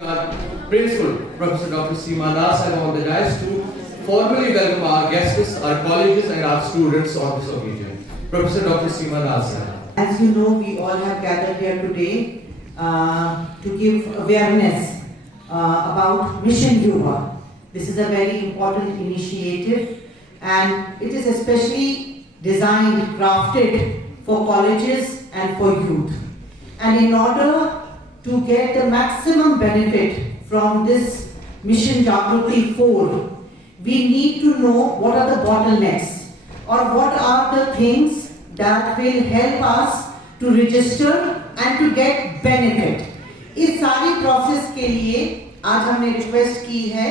Our Principal, Professor Dr. Seema Nasir on the dais to formally welcome our guests, our colleges and our students on this occasion. Professor Dr. Seema Nasir. As you know, we all have gathered here today to give awareness about Mission Yuva. This is a very important initiative and it is especially designed, crafted for colleges and for youth. And in order to get the maximum benefit from this Mission Jagruti 4, we need to know what are the bottlenecks or what are the things that will help us to register and to get benefit. इस सारी process के लिए आज हमने request की है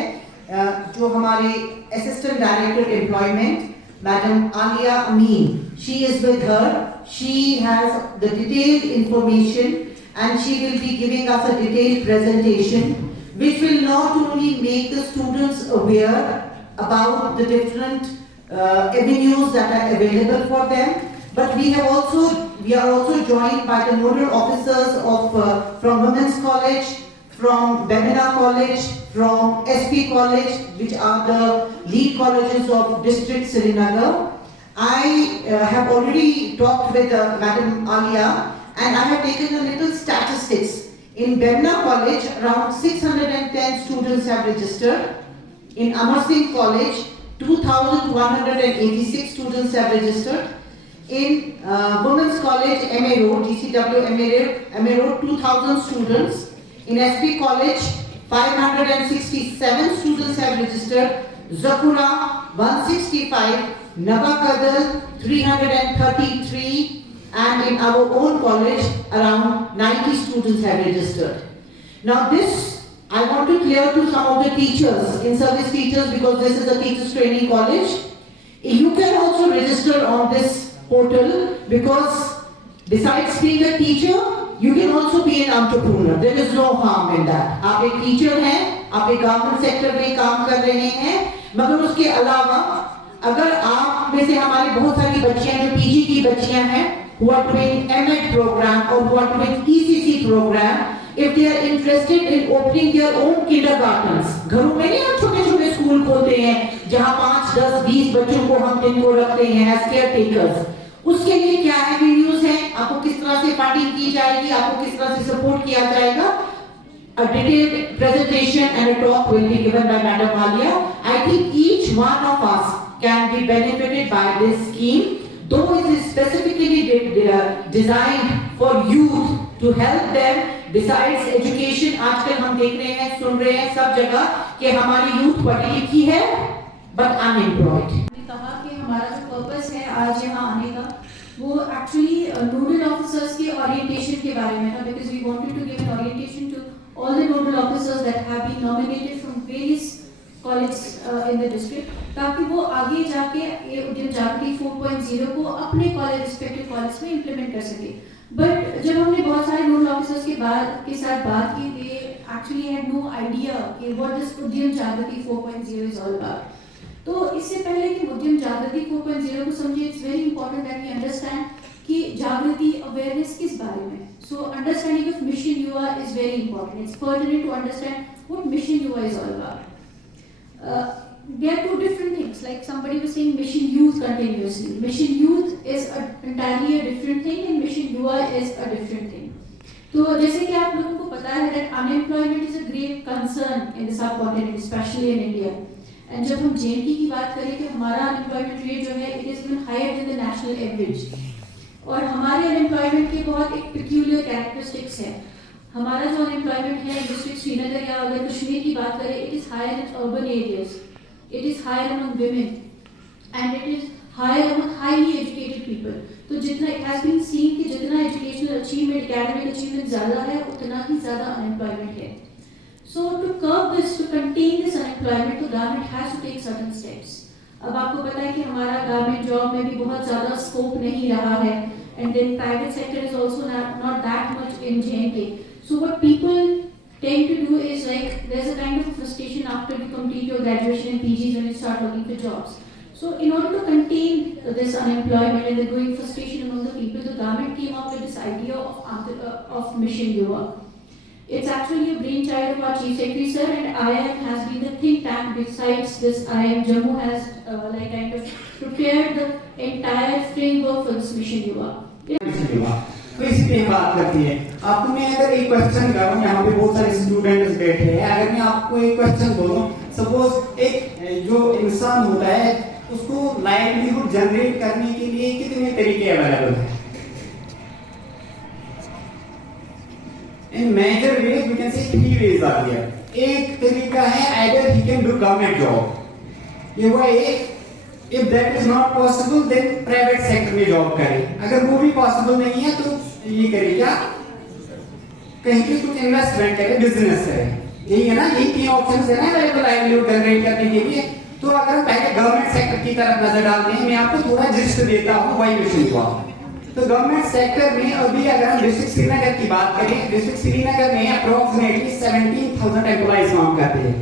जो हमारे assistant director employment madam Aaliya Amin, she is with her, she has the detailed information and she will be giving us a detailed presentation which will not only make the students aware about the different avenues that are available for them, but we are also joined by the nodal officers of from Women's College, from Bemina College, from SP College, which are the lead colleges of District Srinagar. I have already talked with Madam Alia and I have taken a little statistics. In Bemina College, around 610 students have registered. In Amar Singh College, 2,186 students have registered. In Women's College, MA Road, GCW MA Road, 2,000 students. In SP College, 567 students have registered. Zakura, 165. Navakadal, 333. And in our own college, around 90 students have registered. Now this, I want to clear to some of the teachers, in-service teachers, because this is a teachers training college. You can also register on this portal because besides being a teacher, you can also be an entrepreneur. There is no harm in that. आप एक teacher हैं, आप एक government sector में काम कर रहे हैं, मगर उसके अलावा अगर आप में से हमारी बहुत सारी बच्चियां जो PG की बच्चियां हैं, who are doing MA program or who are doing ECC program, if they are interested in opening their own kindergartens, घरों में नहीं हम छोटे-छोटे स्कूल खोलते हैं जहां 5, 10, 20 बच्चों को हम जिनको रखते हैं as caretakers, उसके लिए क्या है वीडियोस हैं, आपको किस तरह से फंडिंग की जाएगी, आपको किस तरह से सपोर्ट किया जाएगा. A detailed presentation and a talk will be given by Madam Alia. I think each one of us can be benefited by this scheme. Though it is specifically designed for youth to help them. Besides education, आजकल हम देख रहे हैं, सुन रहे हैं सब जगह कि हमारी youth पढ़ी लिखी है, but unemployed. हमने कहा कि हमारा जो पर्पस है आज यहाँ आने का, वो actually nodal officers के orientation के बारे में था, because we wanted to give an orientation to all the nodal officers that have been nominated from various colleges in the district, ताकि वो आगे जाके ये उद्यम जागृति 4.0 को अपने कॉलेज रिस्पेक्टिव कॉलेज में इम्प्लीमेंट कर सके. बट जब हमने बहुत सारे नोडल ऑफिसर्स के साथ बात की, they actually had no idea कि what this उद्यम जागृति 4.0 is all about. तो इससे पहले कि उद्यम जागृति 4.0 को समझे, it's very important that we understand कि जागृति अवेयरनेस किस बारे में. So understanding of Mission Yuva is very important. It's pertinent to understand what Mission Yuva is all about. There are two different things, like somebody was saying Mission Youth continuously. Mission Youth is entirely a different thing and Mission Yuva is a different thing. तो जैसे कि आप लोगों को पता है that unemployment is a great concern in the subcontinent, especially in India. And जब हम JNK की बात करें कि हमारा unemployment rate जो है, it is even higher than the national average. और हमारे unemployment के बहुत एक peculiar characteristics है. हमारा जो unemployment है डिस्ट्रिक्ट श्रीनगर या अगर कश्मीर की बात करें, it is higher in urban areas, it is higher among women and it is higher among highly educated people. तो जितना it has been seen कि जितना educational achievement, academic achievement ज़्यादा है, उतना ही ज़्यादा unemployment है. So to curb this, to contain this unemployment, the government has to take certain steps. अब आपको पता है कि हमारा government job में भी बहुत ज़्यादा scope नहीं रहा है, and then private sector is also not that much in JNK. So what people tend to do is like there's a kind of frustration after you complete your graduation and PGs when you start looking for jobs. So in order to contain this unemployment and the growing frustration among the people, the government came up with this idea of Mission Yuva. It's actually a brainchild of our Chief Secretary sir, and IIM has been the think tank. Besides this, IIM Jammu has kind of prepared the entire framework for this Mission Yuva. तो इसलिए बात करती है। आपको मैं अगर एक question करूं, यहाँ पे बहुत सारे स्टूडेंट्स बैठे हैं, अगर मैं आपको एक क्वेश्चन बोलूं, सपोज एक जो इंसान होता है उसको लाइवलीहुड जनरेट करने के लिए कितने तरीके अवेलेबल हैं? In major ways we can say 3 ways are there. एक तरीका है either he can do government job, ये हुआ एक। If that is not possible then private sector में जॉब करे। अगर वो भी पॉसिबल नहीं है तो ये करे क्या, कहीं पे कुछ इन्वेस्टमेंट करे, बिजनेस करे। यही है ना, यही 3 ऑप्शंस है ना लाइवलीहुड जनरेट करने के लिए। तो अगर हम पहले गवर्नमेंट सेक्टर की तरफ नजर डालते हैं, मैं आपको थोड़ा जिस्ट देता हूँ वाई मिशन युवा। तो गवर्नमेंट सेक्टर में अभी अगर हम डिस्ट्रिक्ट श्रीनगर की बात करें, डिस्ट्रिक्ट श्रीनगर में अप्रोक्सीमेटली 17,000 एम्प्लॉइज काम करते हैं।